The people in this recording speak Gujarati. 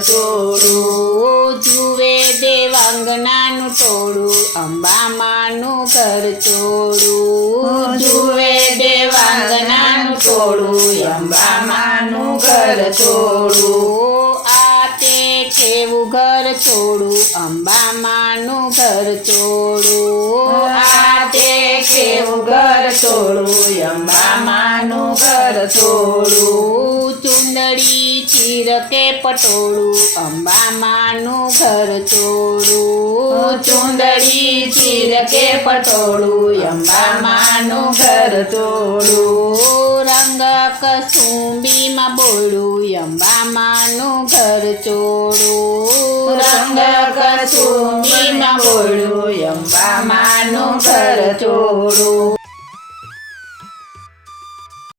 તોડું જુએ દેવાંગનાનું ટોળું અંબામાનું ઘર ચોડું જુએ દેવાંગનાનું ટોળું અંબામાનું ઘર ચોડું આ તે કેવું ઘર ચોડું અંબામાનું ઘર ચોડું આ તે કેવું ઘર ચોડું અંબામાનું ઘર ચોડું ચુંદડી ચીરકે પટોળું અંબામાનું ઘર ચોડું ચુંદડી ચીરકે પટોળું અંબામાનું ઘર ચોડું રંગ કસુંબીમાં બોળું અંબામાનું ઘર ચોડું રંગ કસુંબીમાં બોળું અંબામાનું ઘર ચોડું